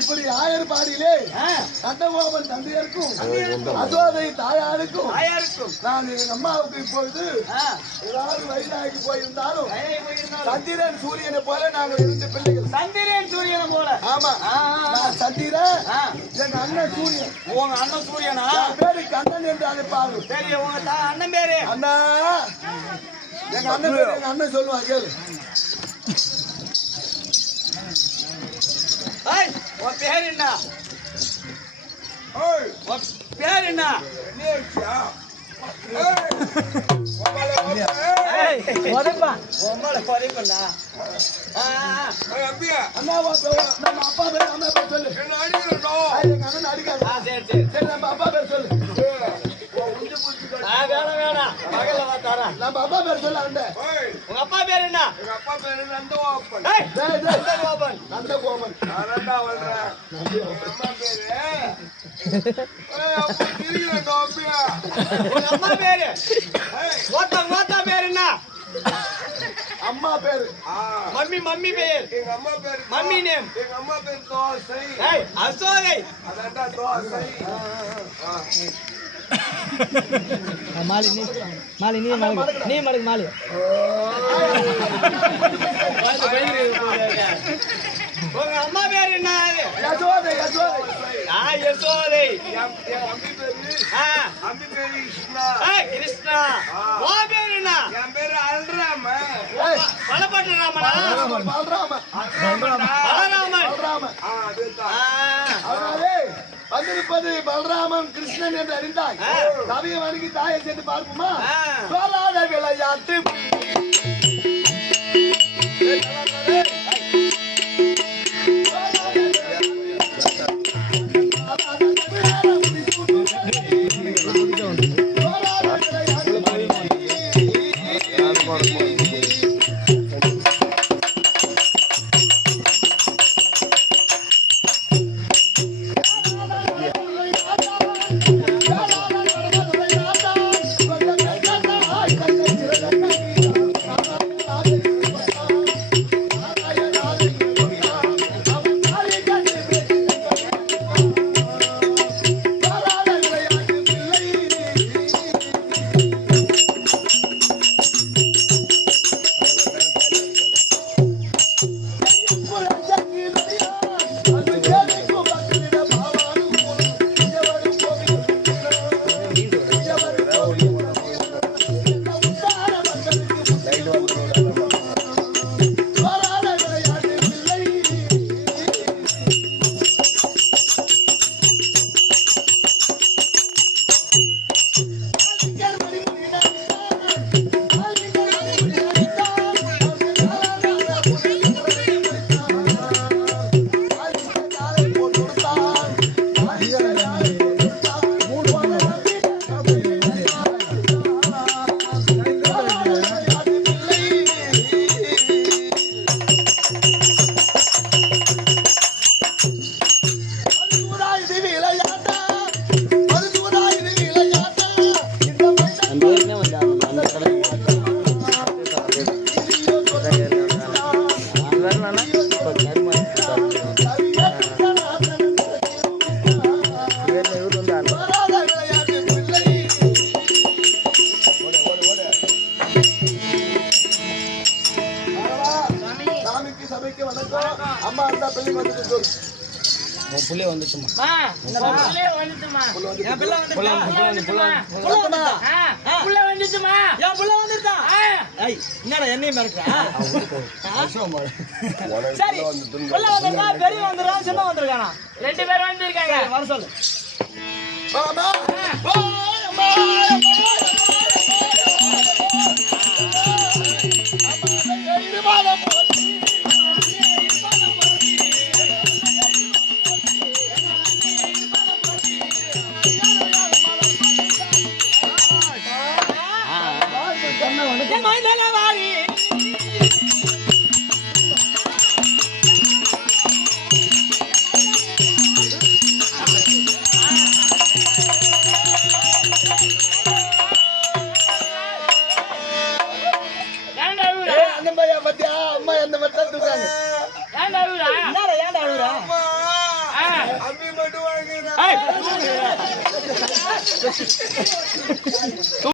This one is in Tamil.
இப்படி ஆயர் பாடியிலே நந்தகோபன் தந்தையருக்கும் அசோதை தாயாருக்கும் நான் எங்க அம்மாவுக்கு இப்பொழுது ஏதாவது வயதாகி போயிருந்தாலும் சந்திரன் சூரியனை போல நாங்கள் இருந்த பிள்ளைகள். சந்திரன் சூரியனை போல? ஆமா, நான் சந்திரன், எங்க அண்ணன் சூரியன். உங்க அண்ணன் சூரியனா? பேரு கண்ணன் என்று அழைப்பாரு. சரி, உங்க அண்ணன் பேரு? அண்ணா, எங்க அண்ணன் பேரு எங்க அண்ணன் சொல்லுவான் கேளு. உன் பேர் என்ன? உன் பேர் என்ன? அண்ணா நம்ம அப்பா பேர் அம்மா பேர் சொல்லு. எங்க அண்ணன் அடிக்காது. சரி, நம்ம அப்பா பேர் சொல்லு. நம்ம அப்பா பேர் சொல்லு. உங்க அப்பா பேர் என்ன? எங்க அப்பா பேரு நந்தகோபன். நந்தகோபன். நந்தகோபன். அதான்டா வர்றேன். அம்மா பேரு உங்க அம்மா பேரு? ஓத்தா பேர் என்ன? அம்மா பேரு மம்மி பேர்? எங்க அம்மா பேரு மம்மி நேம்? எங்க அம்மா பேரு தோசை. அசோதை. அதான்டா தோசை. மாலி நீ மடக்கு மாலி. உங்க அம்மா பேர் என்ன? யசோதை. யசோதை. அம்பி பேரு கிருஷ்ணா. கிருஷ்ணா. உன் பேர் என்ன? என் பேரு அல்ராம. பலப்பட்ட ராமனா? பலராமன். அதனாலே வந்திருப்பது பலராமன் கிருஷ்ணன் என்று அறிந்தாய். கவியை வணங்கி தாயை சென்று பார்ப்போமா? சொல்லாத விளையாட்டு அம்மா இருந்தா பிள்ளை வந்து உன் புள்ளே வந்துச்சுமா புள்ளே வந்துச்சுமா என் பிள்ளை வந்துட்டா புள்ள வந்துச்சுமா புள்ள வந்துட்டா புள்ள வந்துச்சுமா என் புள்ள வந்துட்டா ஏய் என்னடா என்னையும் மிரட்டுறா சரி புள்ள வந்துட்டா பெரிய வந்துடுறா சின்ன வந்துருக்கானா 2 பேர் வந்திருக்காங்க வர சொல்லு என் மைந்தன வாரி ஏன்டா அழுவுற அந்த பையா பத்தியா அம்மா எந்த மட்டும் தூக்காங்க ஏன்டா அழுவுற என்னடா ஏன்டா அழுகுற அம்மி மட்டும் வாங்குறேன். ஏய்